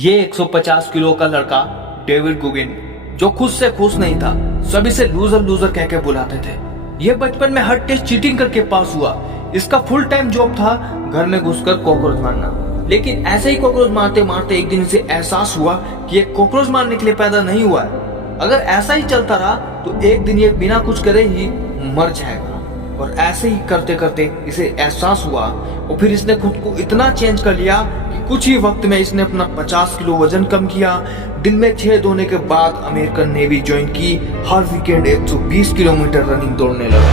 ये 150 किलो का लड़का डेविड गुगिन, जो खुद से खुश नहीं था, सभी से लूजर लूजर कह के बुलाते थे। ये बचपन में हर टेस्ट चीटिंग करके पास हुआ। इसका फुल टाइम जॉब था घर में घुसकर कॉकरोच मारना। लेकिन ऐसे ही कॉकरोच मारते मारते एक दिन इसे एहसास हुआ कि ये कॉकरोच मारने के लिए पैदा नहीं हुआ है। अगर ऐसा ही चलता रहा तो एक दिन ये बिना कुछ करे ही मर जाएगा। और ऐसे ही करते करते इसे एहसास हुआ और फिर इसने खुद को इतना चेंज कर लिया कि कुछ ही वक्त में इसने अपना 50 किलो वजन कम किया। दिन में 6 धोने के बाद अमेरिकन नेवी ज्वाइन की। हर वीकेंड 120 किलोमीटर रनिंग दौड़ने लगा।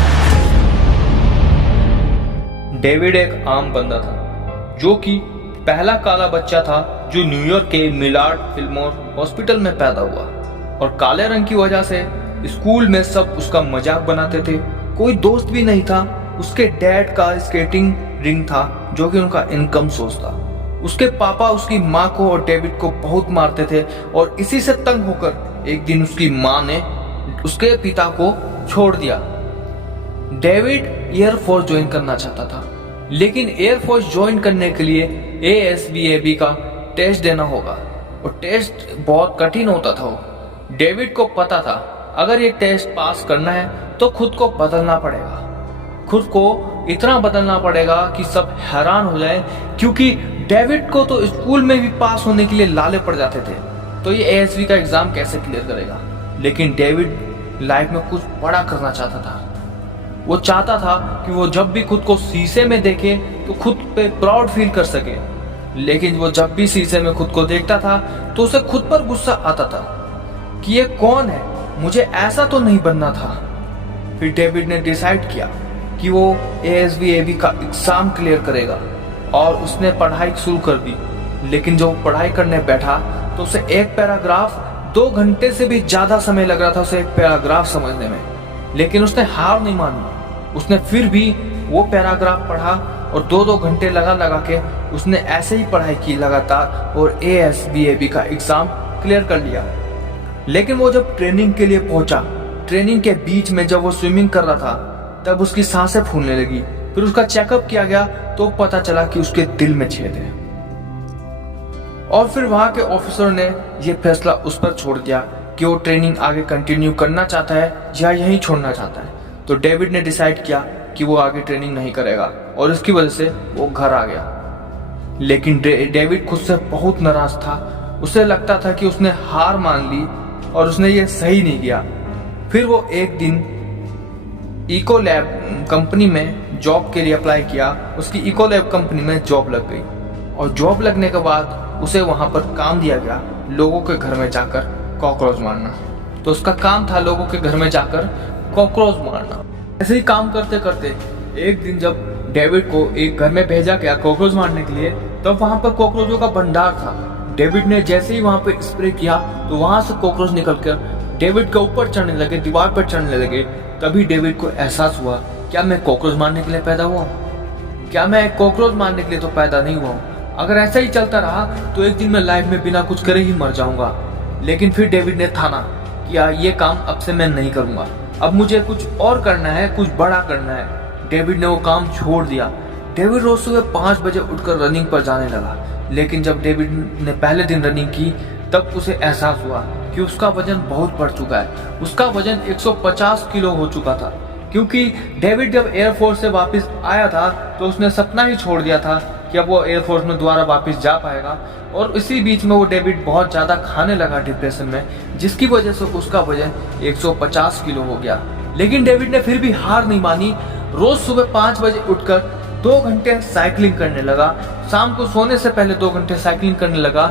डेविड एक आम बंदा था, जो कि पहला काला बच्चा था जो न्यूयॉर्क के मिलार्ड फिल्मोर हॉस्पिटल में पैदा हुआ। और काले रंग की वजह से स्कूल में सब उसका मजाक बनाते थे। कोई दोस्त भी नहीं था। उसके डैड का स्केटिंग रिंग था, जो कि उनका इनकम सोर्स था। उसके पापा उसकी माँ को और डेविड को बहुत मारते थे और इसी से तंग होकर एक दिन उसकी माँ ने उसके पिता को छोड़ दिया। डेविड एयरफोर्स ज्वाइन करना चाहता था, लेकिन एयरफोर्स ज्वाइन करने के लिए ASVAB का टेस्ट देना होगा और टेस्ट बहुत कठिन होता था। डेविड को पता था अगर ये टेस्ट पास करना है तो खुद को बदलना पड़ेगा। खुद को इतना बदलना पड़ेगा कि सब हैरान हो जाए, क्योंकि डेविड को तो स्कूल में भी पास होने के लिए लाले पड़ जाते थे, तो ये ASV का एग्जाम कैसे क्लियर करेगा। लेकिन डेविड लाइफ में कुछ बड़ा करना चाहता था। वो चाहता था कि वो जब भी खुद को शीशे में देखे तो खुद पे प्राउड फील कर सके। लेकिन वो जब भी शीशे में खुद को देखता था तो उसे खुद पर गुस्सा आता था कि ये कौन है, मुझे ऐसा तो नहीं बनना था। फिर डेविड ने डिसाइड किया कि वो ASVAB का एग्जाम क्लियर करेगा और उसने पढ़ाई शुरू कर दी। लेकिन जब पढ़ाई करने बैठा तो उसे एक पैराग्राफ 2 घंटे से भी ज्यादा समय लग रहा था उसे एक पैराग्राफ समझने में। लेकिन उसने हार नहीं मानी। उसने फिर भी वो पैराग्राफ पढ़ा और 2-2 घंटे लगा के उसने ऐसे ही पढ़ाई की लगातार और ASVAB का एग्जाम क्लियर कर लिया। लेकिन वो जब ट्रेनिंग के लिए पहुंचा, ट्रेनिंग के बीच में जब वो स्विमिंग कर रहा था तब उसकी सांसें फूलने लगी। फिर उसका चेकअप किया गया तो पता चला कि उसके दिल में छेद है। और फिर वहां के ऑफिसर ने यह फैसला उस पर छोड़ दिया कि वो ट्रेनिंग आगे कंटिन्यू करना चाहता है या यहीं छोड़ना चाहता है। तो डेविड ने डिसाइड किया कि वो आगे ट्रेनिंग नहीं करेगा और इसकी वजह से वो घर आ गया। लेकिन डेविड खुद से बहुत नाराज था। उसे लगता था कि उसने हार मान ली और उसने ये सही नहीं किया। फिर वो एक दिन इकोलैब कंपनी में जॉब के लिए अप्लाई किया। उसकी इकोलैब कंपनी में जॉब लग गई और जॉब लगने के बाद उसे वहां पर काम दिया गया लोगों के घर में जाकर कॉकरोच मारना। तो उसका काम था लोगों के घर में जाकर कॉकरोच मारना। ऐसे ही काम करते करते एक दिन जब डेविड को एक घर में भेजा गया कॉकरोच मारने के लिए, तब वहां पर कॉकरोचों का भंडार था। डेविड ने जैसे ही वहां पर स्प्रे किया तो वहां से कॉकरोच निकलकर डेविड के ऊपर चढ़ने लगे, दीवार पर चढ़ने लगे। तभी डेविड को एहसास हुआ, क्या मैं कॉकरोच मारने के लिए पैदा हुआ हूँ? क्या मैं कॉकरोच मारने के लिए तो पैदा नहीं हुआ हूँ? अगर ऐसा ही चलता रहा तो एक दिन मैं लाइफ में बिना कुछ करे ही मर जाऊंगा। लेकिन फिर डेविड ने ठाना कि ये काम अब से मैं नहीं करूंगा, अब मुझे कुछ और करना है, कुछ बड़ा करना है। डेविड ने वो काम छोड़ दिया। डेविड रोज सुबह 5 बजे उठकर रनिंग पर जाने लगा। लेकिन जब डेविड ने पहले दिन रनिंग की तब उसे एहसास हुआ कि उसका वजन बहुत बढ़ चुका है। उसका वजन 150 किलो हो चुका था, क्योंकि डेविड जब एयरफोर्स से वापस आया था तो उसने सपना ही छोड़ दिया था कि अब वो एयरफोर्स में दोबारा वापस जा पाएगा। और इसी बीच में वो डेविड बहुत ज़्यादा खाने लगा डिप्रेशन में, जिसकी वजह से उसका वजन 150 किलो हो गया। लेकिन डेविड ने फिर भी हार नहीं मानी। रोज सुबह 5 बजे उठकर 2 घंटे साइकिलिंग करने लगा। शाम को सोने से पहले 2 घंटे साइकिलिंग करने लगा।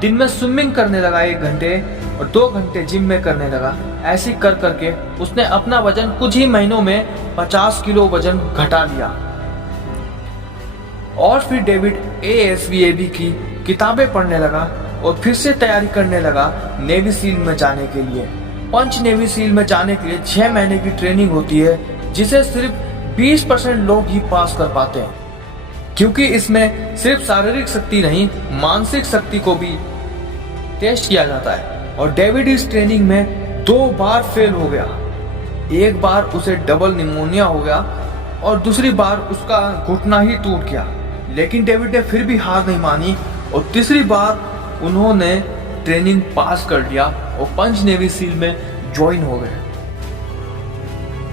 दिन में स्विमिंग करने लगा 1 घंटे और 2 घंटे जिम में करने लगा। ऐसे कर करके उसने अपना वजन कुछ ही महीनों में 50 किलो वजन घटा लिया। और फिर डेविड ASVAB की किताबें पढ़ने लगा और फिर से तैयारी करने लगा नेवी सील में जाने के लिए। पंच नेवी सील में जाने के लिए 6 महीने की ट्रेनिंग होती है, जिसे सिर्फ 20% लोग ही पास कर पाते हैं, क्योंकि इसमें सिर्फ शारीरिक शक्ति नहीं, मानसिक शक्ति को भी टेस्ट किया जाता है। और डेविड इस ट्रेनिंग में 2 बार फेल हो गया। एक बार उसे डबल निमोनिया हो गया और दूसरी बार उसका घुटना ही टूट गया। लेकिन डेविड ने फिर भी हार नहीं मानी और तीसरी बार उन्होंने ट्रेनिंग पास कर लिया और पंच नेवी सील में ज्वाइन हो गए।